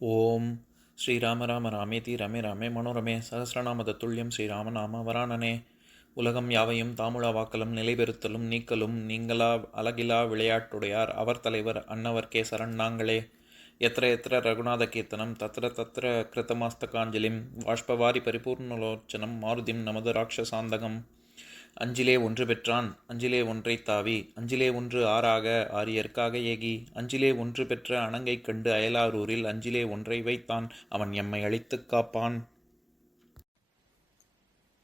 ஓம் ஸ்ரீராம ராம ராமேதி ரமே ராமே மனோரமே சகசிரநாம தத்துல்யம் ஸ்ரீராம நாம வராணனே. உலகம் யாவையும் தாமுழா வாக்கலும் நிலைபெறுத்தலும் நீக்கலும் நீங்களா அழகிலா விளையாட்டுடையார் அவர் தலைவர் அன்னவர் சரண் நாங்களே. எத்திர எத்திர ரகுநாத கீர்த்தனம் தத்திர தத்திர கிருத்தமாஸ்தகாஞ்சலிம் வாஷ்பவாரி பரிபூர்ணலோச்சனம் மாருதிம் நமது ராட்சசாந்தகம். அஞ்சிலே ஒன்று பெற்றான் அஞ்சிலே ஒன்றை தாவி அஞ்சிலே ஒன்று ஆறாக ஆரியர்க்காக ஏகி அஞ்சிலே ஒன்று பெற்ற அணங்கை கண்டு அயலாரூரில் அஞ்சிலே ஒன்றை வைத்தான் அவன் எம்மை அழித்துக் காப்பான்.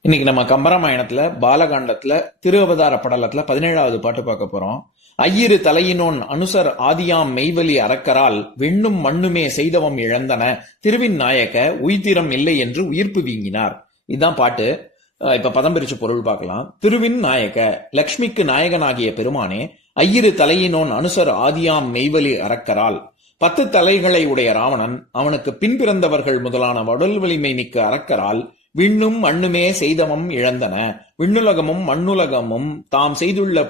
இன்னைக்கு நம்ம கம்பராமாயணத்துல பாலகாண்டத்துல திருவதார படலத்துல 17வது பாட்டு பார்க்க போறோம். ஐயிரு தலையினோன் அனுசர் ஆதியாம் மெய்வலி அறக்கரால் வெண்ணும் மண்ணுமே செய்தவம் இழந்தன திருவின் நாயக்க உய்திரம் இல்லை என்று உயிர்ப்பு வீங்கினார். இதுதான் பாட்டு. இப்ப பதம் பிரிச்சு பொருள் பார்க்கலாம். திருவின் நாயக லக்ஷ்மிக்கு நாயகனாகிய பெருமானே, ஐயிரு தலையினோன் அனுசர் ஆதியாம் மெய்வலி அறக்கரால் 10 தலைகளை உடைய ராவணன் அவனுக்கு பின்பிறந்தவர்கள் முதலான உடல் வலிமை மிக்க அறக்கரால் விண்ணும் மண்ணுமே செய்தவம் இழந்தன விண்ணுலகமும் மண்ணுலகமும் தாம் செய்துள்ள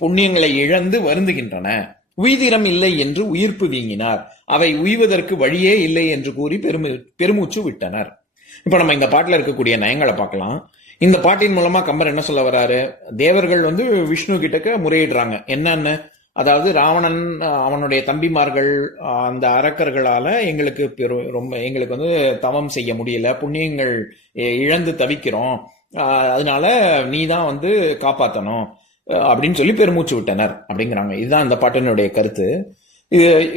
புண்ணியங்களை இழந்து வருந்துகின்றன. உய்திரம் இல்லை என்று உயிர்ப்பு வீங்கினார். அவை உய்வதற்கு வழியே இல்லை என்று கூறி பெருமூச்சு விட்டனர். இப்ப நம்ம இந்த பாட்டுல இருக்கக்கூடிய நயங்களை பார்க்கலாம். இந்த பாட்டின் மூலமா கம்பர் என்ன சொல்ல வர்றாரு? தேவர்கள் விஷ்ணு கிட்டக்க முறையிடுறாங்க. என்னன்னு, அதாவது ராவணன் அவனுடைய தம்பிமார்கள் அந்த அரக்கர்களால எங்களுக்கு தவம் செய்ய முடியல, புண்ணியங்கள் இழந்து தவிக்கிறோம், அதனால நீதான் காப்பாத்தணும் அப்படின்னு சொல்லி பெருமூச்சு விட்டனர் அப்படிங்கிறாங்க. இதுதான் இந்த பாட்டினுடைய கருத்து.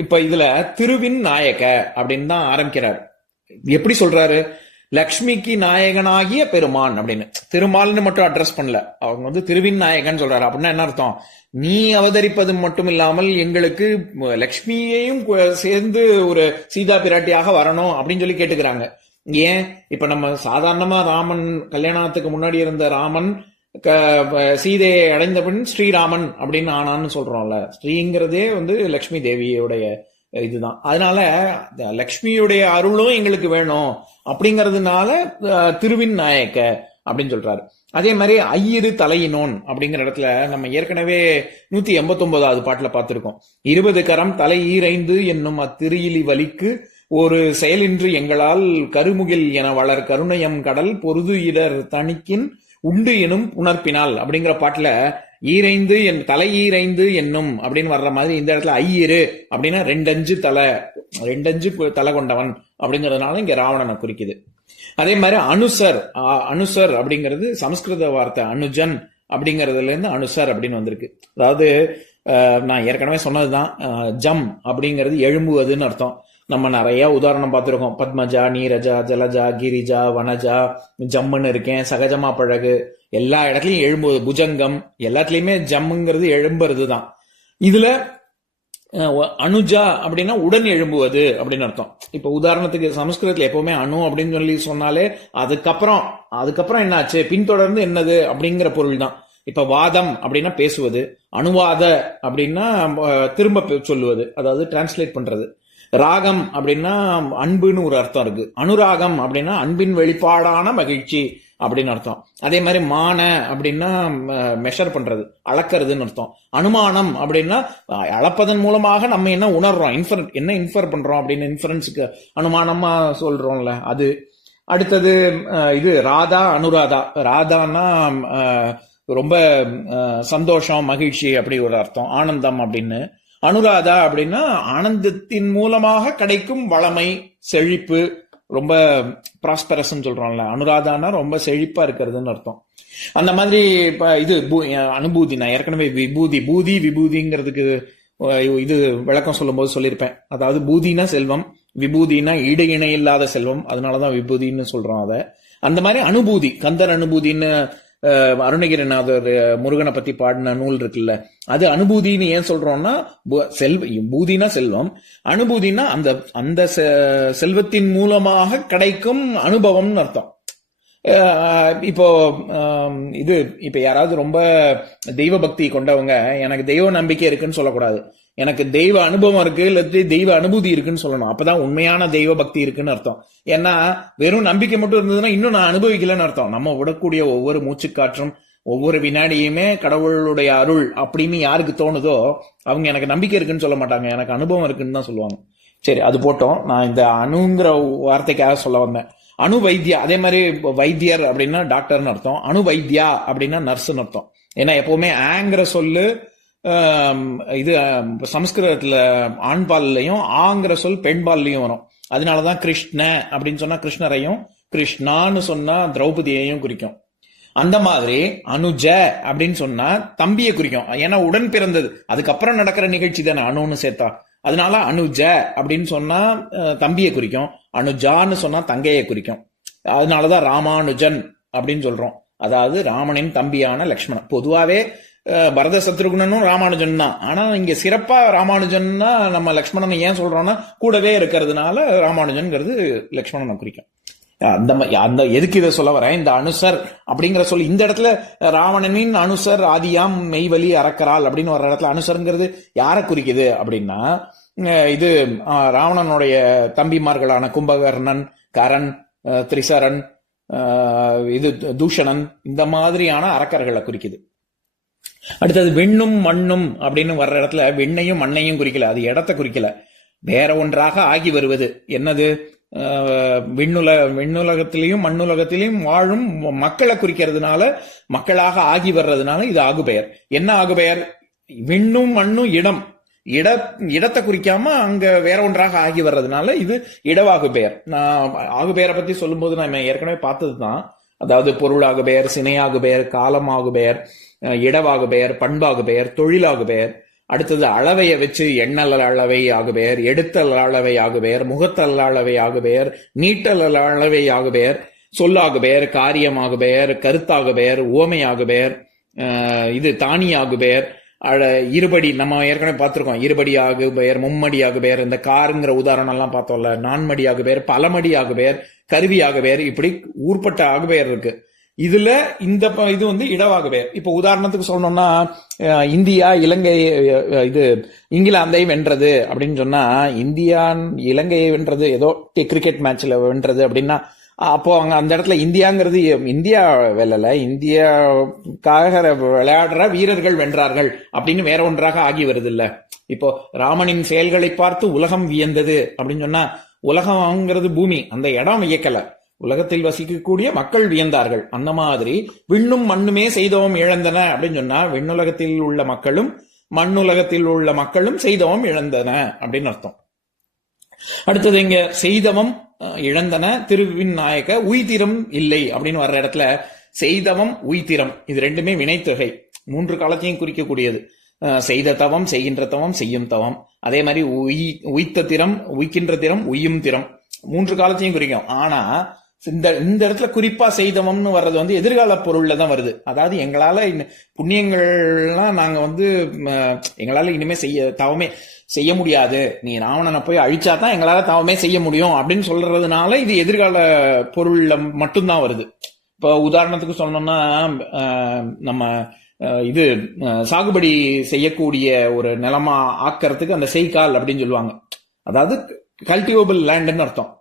இப்ப இதுல திருவின் நாயக அப்படின்னு தான் ஆரம்பிக்கிறார். எப்படி சொல்றாரு? லக்ஷ்மிக்கு நாயகனாகிய பெருமான் அப்படின்னு திருமால்னு மட்டும் அட்ரஸ் பண்ணல. அவங்க திருவின் நாயகன் சொல்றாரு. அப்படின்னா என்ன அர்த்தம்? நீ அவதரிப்பது மட்டும் இல்லாமல் எங்களுக்கு லக்ஷ்மியையும் சேர்ந்து ஒரு சீதா பிராட்டியாக வரணும் அப்படின்னு சொல்லி கேட்டுக்கிறாங்க. ஏன்? இப்ப நம்ம சாதாரணமா ராமன் கல்யாணத்துக்கு முன்னாடி இருந்த ராமன் சீதையை அடைந்த பின் ஸ்ரீராமன் அப்படின்னு ஆனான்னு சொல்றோம்ல. ஸ்ரீங்கிறதே லக்ஷ்மி தேவியோடைய இதுதான். அதனால லக்ஷ்மியுடைய அருளும் எங்களுக்கு வேணும் அப்படிங்கறதுனால திருவின் நாயக்க அப்படின்னு சொல்றாரு. அதே மாதிரி ஐயிரு தலையினோன் அப்படிங்கிற இடத்துல நம்ம ஏற்கனவே 189வது பாட்டுல பார்த்திருக்கோம். 20 கரம் தலை ஈரைந்து என்னும் அத்திருயிலி வலிக்கு ஒரு செயலின்றி எங்களால் கருமுகில் என வளர் கருணையம் கடல் பொருது இடர் தணிக்கின் உண்டு எனும் உணர்ப்பினால் அப்படிங்கிற பாட்டுல ஈரைந்து தலை ஈரைந்து என்னும் அப்படின்னு வர்ற மாதிரி இந்த இடத்துல ஐயிரு அப்படின்னா 2 தலை கொண்டவன் அப்படிங்கறதுனால இங்க ராவணனை குறிக்குது. அதே மாதிரி அனுசர் அப்படிங்கிறது சமஸ்கிருத வார்த்தை அனுஜன் அப்படிங்கறதுல இருந்து அனுசர் அப்படின்னு வந்திருக்கு. அதாவது நான் ஏற்கனவே சொன்னதுதான், ஜம் அப்படிங்கிறது எழும்புவதுன்னு அர்த்தம். நம்ம நிறைய உதாரணம் பார்த்திருக்கோம். பத்மஜா, நீரஜா, ஜலஜா, கிரிஜா, வனஜா, ஜம்முன்னு இருக்கேன், சகஜமா பழகு, எல்லா இடத்துலயும் எழும்புவது, புஜங்கம் எல்லாத்துலயுமே ஜம்முங்கிறது எழும்புறது தான். இதுல அனுஜா அப்படின்னா உடன் எழும்புவது அப்படின்னு அர்த்தம். இப்ப உதாரணத்துக்கு சமஸ்கிருதத்துல எப்பவுமே அணு அப்படின்னு சொல்லி சொன்னாலே அதுக்கப்புறம் என்ன ஆச்சு, பின்தொடர்ந்து என்னது அப்படிங்கிற பொருள் தான். இப்ப வாதம் அப்படின்னா பேசுவது, அணுவாத அப்படின்னா திரும்ப சொல்லுவது, அதாவது டிரான்ஸ்லேட் பண்றது. ராகம் அப்படின்னா அன்புன்னு ஒரு அர்த்தம் இருக்கு. அனுராகம் அப்படின்னா அன்பின் வெளிப்பாடான மகிழ்ச்சி அப்படின்னு அர்த்தம். அதே மாதிரி மான அப்படின்னா மெஷர் பண்றது, அளக்கிறதுன்னு அர்த்தம். அனுமானம் அப்படின்னா அளப்பதன் மூலமாக நம்ம என்ன உணர்றோம், என்ன இன்ஃபர் பண்றோம் அப்படின்னு இன்ஃபரன்ஸுக்கு அனுமானமா சொல்றோம்ல அது. அடுத்தது இது ராதா, அனுராதா. ராதான்னா ரொம்ப சந்தோஷம், மகிழ்ச்சி அப்படி ஒரு அர்த்தம், ஆனந்தம் அப்படின்னு. அனுராதா அப்படின்னா ஆனந்தத்தின் மூலமாக கிடைக்கும் வளமை, செழிப்பு, ரொம்ப ப்ராஸ்பரஸ் சொல்றோம்ல. அனுராதானா ரொம்ப செழிப்பா இருக்கிறதுன்னு அர்த்தம். அந்த மாதிரி இப்ப இது அனுபூதி, நான் ஏற்கனவே விபூதிங்கிறதுக்கு இது விளக்கம் சொல்லும் போது சொல்லியிருப்பேன். அதாவது பூதினா செல்வம், விபூதினா ஈடு இணை இல்லாத செல்வம், அதனாலதான் விபூதின்னு சொல்றோம் அத. அந்த மாதிரி அனுபூதி, கந்தர் அனுபூதின்னு அருணகிரிநாதர் முருகனை பத்தி பாடின நூல் இருக்குல்ல, அது அனுபூதின்னு ஏன் சொல்றோம்னா, பூதினா செல்வம், அனுபூதினா அந்த செல்வத்தின் மூலமாக கிடைக்கும் அனுபவம்னு அர்த்தம். இப்போ இப்ப யாராவது ரொம்ப தெய்வ பக்தி கொண்டவங்க எனக்கு தெய்வ நம்பிக்கை இருக்குன்னு சொல்லக்கூடாது, எனக்கு தெய்வ அனுபவம் இருக்கு இல்ல தெய்வ அனுபூதி இருக்குன்னு சொல்லணும். அப்பதான் உண்மையான தெய்வ பக்தி இருக்குன்னு அர்த்தம். ஏன்னா வெறும் நம்பிக்கை மட்டும் இருந்ததுன்னா இன்னும் நான் அனுபவிக்கலன்னு அர்த்தம். நம்ம விடக்கூடிய ஒவ்வொரு மூச்சுக்காற்றும் ஒவ்வொரு வினாடியுமே கடவுளுடைய அருள் அப்படின்னு யாருக்கு தோணுதோ அவங்க எனக்கு நம்பிக்கை இருக்குன்னு சொல்ல மாட்டாங்க, எனக்கு அனுபவம் இருக்குன்னு தான் சொல்லுவாங்க. சரி, அது போட்டோம். நான் இந்த அணுங்கிற வார்த்தைக்காக சொல்ல வந்தேன். அணு வைத்தியா, அதே மாதிரி வைத்தியர் அப்படின்னா டாக்டர்னு அர்த்தம். அணு வைத்தியா அப்படின்னா நர்ஸ்ன்னு அர்த்தம். ஏன்னா எப்பவுமே ஆங்கிற சொல்லு ஆம், இது சமஸ்கிருதத்துல ஆண்பால்லையும் ஆங்கிற சொல் பெண்பால்லையும் வரும். அதனாலதான் கிருஷ்ண அப்படின்னு சொன்னா கிருஷ்ணரையும், கிருஷ்ணான்னு சொன்னா திரௌபதியையும் குறிக்கும். அந்த மாதிரி அனுஜ அப்படின்னு சொன்னா தம்பியை குறிக்கும். ஏன்னா உடன் பிறந்தது, அதுக்கப்புறம் நடக்கிற நிகழ்ச்சி தானே அணுன்னு சேர்த்தா. அதனால அனுஜ அப்படின்னு சொன்னா தம்பியை குறிக்கும், அனுஜான்னு சொன்னா தங்கையை குறிக்கும். அதனாலதான் ராமானுஜன் அப்படின்னு சொல்றோம். அதாவது ராமனின் தம்பியான லக்ஷ்மணன். பொதுவாவே பரத சத்ருகுணனும் ராமானுஜன் தான். ஆனா இங்க சிறப்பா ராமானுஜன்னா நம்ம லக்ஷ்மணனை ஏன் சொல்றோம்னா கூடவே இருக்கிறதுனால ராமானுஜன்ங்கிறது லக்ஷ்மணனை குறிக்கும். அந்த எதுக்கு இதை சொல்ல வரேன், இந்த அனுசர் அப்படிங்கிற சொல் இந்த இடத்துல ராவணனின் அனுசர் ஆதியாம் மெய்வலி அறக்கரால் அப்படின்னு வர்ற இடத்துல அனுசருங்கிறது யாரை குறிக்குது அப்படின்னா இது ராவணனுடைய தம்பிமார்களான கும்பகர்ணன், கரண், திரிசரன், இது தூஷணன், இந்த மாதிரியான அரக்கர்களை குறிக்குது. அடுத்தது வெண்ணும் மண்ணும் அப்படின்னு வர்ற இடத்துல வெண்ணையும் மண்ணையும் குறிக்கல, அது இடத்தை குறிக்கல, வேற ஒன்றாக ஆகி வருவது. என்னது? விண்ணுலகத்திலையும் மண்ணுலகத்திலையும் வாழும் மக்களை குறிக்கிறதுனால, மக்களாக ஆகி வர்றதுனால இது ஆகுபெயர். என்ன ஆகுபெயர்? விண்ணும் மண்ணும் இடம், இடத்தை குறிக்காம அங்க வேற ஒன்றாக ஆகி வர்றதுனால இது இடவாகு பெயர். நான் ஆகுபெயரை பத்தி சொல்லும்போது நம்ம ஏற்கனவே பார்த்ததுதான். அதாவது பொருளாகு பெயர், சினையாகு பெயர், காலமாகு பெயர், இடவாகு பெயர், பண்பாகு பெயர், தொழிலாகு பெயர். அடுத்தது அளவையை வச்சு எண்ணல் அளவை ஆகு பெயர், எடுத்தல் அளவை ஆகு பெயர், முகத்தல் அளவை ஆகு பெயர், நீட்டல் அளவை ஆகு பெயர், சொல்லாகு பெயர், காரியமாகு பெயர், கருத்தாகு பெயர், உவமையாகு பெயர், இது தானியாகு பெயர், இருபடி நம்ம ஏற்கனவே பார்த்திருக்கோம். இருபடி ஆகு பெயர், மும்மடி ஆகு பெயர், இந்த காருங்கிற உதாரணம் எல்லாம் பார்த்தோம்ல. நான்மடி ஆகு பெயர், பலமடி ஆகு பெயர், கருவி ஆகு பெயர், இப்படி ஊர்பட்ட ஆகு பெயர் இருக்கு. இதுல இந்த இது வந்து இடவாகு பெயர். இப்ப உதாரணத்துக்கு சொல்லணும்னா இந்தியா இலங்கை இது இங்கிலாந்தை வென்றது அப்படின்னு சொன்னா, இந்தியா இலங்கையை வென்றது ஏதோ கிரிக்கெட் மேட்ச்ல வென்றது அப்படின்னா, அப்போ அங்க அந்த இடத்துல இந்தியாங்கிறது இந்தியா வெல்லல, இந்தியாவுக்காக விளையாடுற வீரர்கள் வென்றார்கள் அப்படின்னு வேற ஒன்றாக ஆகி வருது இல்ல. இப்போ ராமனின் செயல்களை பார்த்து உலகம் வியந்தது அப்படின்னு சொன்னா, உலகம்ங்கிறது பூமி, அந்த இடம் வியக்கல, உலகத்தில் வசிக்கக்கூடிய மக்கள் வியந்தார்கள். அந்த மாதிரி விண்ணும் மண்ணுமே செய்தவம் இழந்தன அப்படின்னு சொன்னா, விண்ணுலகத்தில் உள்ள மக்களும் மண்ணுலகத்தில் உள்ள மக்களும் செய்தவம் இழந்தன அப்படின்னு அர்த்தம். அடுத்தது இங்க செய்தவம் இழந்தன, திருவின் நாயக உய்திரம் இல்லை அப்படின்னு வர்ற இடத்துல செய்தவம் உய்திரம் இது ரெண்டுமே வினைத்தொகை, 3 காலத்தையும் குறிக்கக்கூடியது. செய்த தவம், செய்கின்ற தவம், செய்யும் தவம். அதே மாதிரி உய்த்த திறம், உய்க்கின்ற திறம், உய்யும் திறம், 3 காலத்தையும் குறிக்கும். ஆனா இந்த இடத்துல குறிப்பா செய்தவம்னு வர்றது வந்து எதிர்கால பொருள்ல தான் வருது. அதாவது எங்களால புண்ணியங்கள்லாம் நாங்க வந்து எங்களால இனிமே தவமே செய்ய முடியாது, நீ ராவணனை போய் அழிச்சாதான் எங்களால தவமே செய்ய முடியும் அப்படின்னு சொல்றதுனால இது எதிர்கால பொருள்ல மட்டும்தான் வருது. இப்போ உதாரணத்துக்கு சொல்லணும்னா நம்ம இது சாகுபடி செய்யக்கூடிய ஒரு நிலமா ஆக்கிறதுக்கு அந்த செய்கால் அப்படின்னு சொல்லுவாங்க. அதாவது கல்டிவேபிள் லேண்ட்னு அர்த்தம்.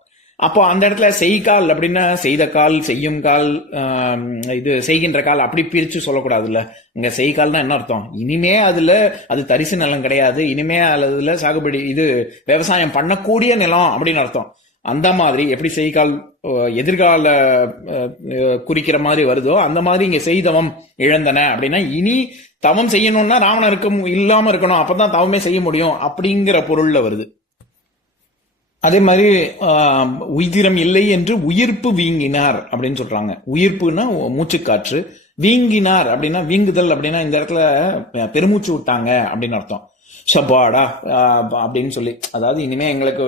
அப்போ அந்த இடத்துல செய்கால் அப்படின்னா செய்த கால், செய்யும் கால், இது செய்கின்ற கால் அப்படி பிரிச்சு சொல்லக்கூடாதுல்ல. இங்க செய்கால்னா என்ன அர்த்தம்? இனிமே அது தரிசு நிலம் கிடையாது, இனிமே அதுல சாகுபடி இது விவசாயம் பண்ணக்கூடிய நிலம் அப்படின்னு அர்த்தம். அந்த மாதிரி எப்படி செய்கால் எதிர்கால குறிக்கிற மாதிரி வருதோ, அந்த மாதிரி இங்க செய்தவம் இழந்தன அப்படின்னா இனி தவம் செய்யணும்னா ராவணருக்கு இல்லாம இருக்கணும், அப்பதான் தவமே செய்ய முடியும் அப்படிங்கிற பொருள்ல வருது. அதே மாதிரி உயிரம் இல்லை என்று உயிர்ப்பு வீங்கினார் அப்படின்னு சொல்றாங்க. உயிர்ப்புன்னா மூச்சுக்காற்று, வீங்கினார் அப்படின்னா வீங்குதல் அப்படின்னா இந்த இடத்துல பெருமூச்சு விட்டாங்க அப்படின்னு அர்த்தம். ஷபாடா அப்படின்னு சொல்லி, அதாவது இனிமே எங்களுக்கு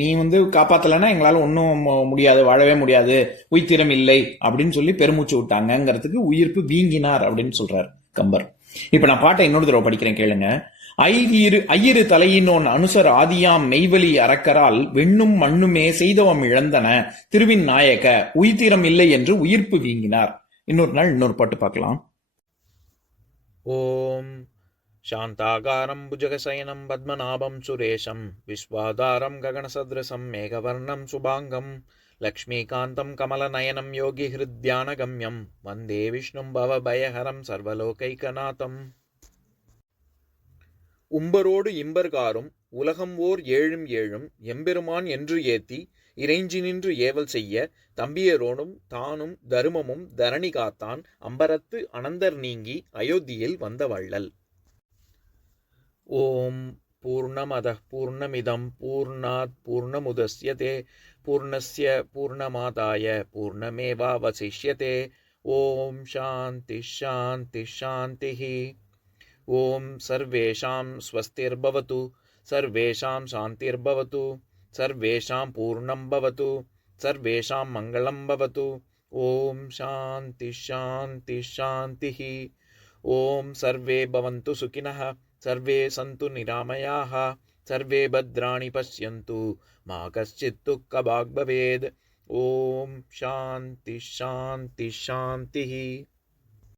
நீ வந்து காப்பாத்தலைன்னா எங்களால ஒன்னும் முடியாது, வாழவே முடியாது, உயிர்த்திரம் இல்லை அப்படின்னு சொல்லி பெருமூச்சு விட்டாங்கிறதுக்கு உயிர்ப்பு வீங்கினார் அப்படின்னு சொல்றாரு கம்பர். இப்ப நான் பாட்டை இன்னொரு தடவை படிக்கிறேன், கேளுங்க. ஐயிரு தலையினோன் அனுசர் ஆதியாம் மெய்வலி அறக்கரால் வெண்ணும் மண்ணுமே செய்தவம் இழந்தன, திருவின் நாயக உயிர்த்திரம் இல்லை என்று உயிர்ப்பு வீங்கினார். இன்னொரு நாள் இன்னொரு பாட்டு பார்க்கலாம். ஓம் சாந்தாகாரம் புஜகசயனம் பத்மநாபம் சுரேஷம் விஸ்வாதாரம் ககனசத்ரசம் மேகவர்ணம் சுபாங்கம் லக்ஷ்மீகாந்தம் கமலநயனம் யோகி ஹிருத்யானகம்யம் வந்தே விஷ்ணும் பவபயஹரம் சர்வலோகைகநாதம். உம்பரோடு இம்பர்காரும் உலகம் ஓர் ஏழும் ஏழும் எம்பெருமான் என்று ஏத்தி இறைஞ்சி நின்று ஏவல் செய்ய தம்பியரோடும் தானும் தருமமும் தரணி காத்தான் அம்பரத்து அனந்தர் நீங்கி அயோத்தியில் வந்த வள்ளல். ஓம் பூர்ணமதః பூர்ணமிதம் பூர்ணாத் பூர்ணமுதஸ்யதே பூர்ணஸ்ய பூர்ணமாதாய பூர்ணமேவாவசிஷ்யதே. ஓம் சாந்தி ஷாந்தி ஷாந்திः. ஓம் சர்வேஷாம் ஸ்வஸ்திர்பவது சர்வேஷாம் சாந்திர்பவது சர்வேஷாம் பூர்ணம் பவது சர்வேஷாம் மங்களம் பவது. ஓம் சாந்தி ஷாந்தி ஷாந்திः. ஓம் சர்வே பவந்து சுகினः சர்வே சந்து நிராமயாः சர்வே பத்ராணி பஷ்யந்து மா கஷ்சித் துக்கபாக் பவேத். ஓம் சாந்தி ஷாந்தி ஷாந்திः.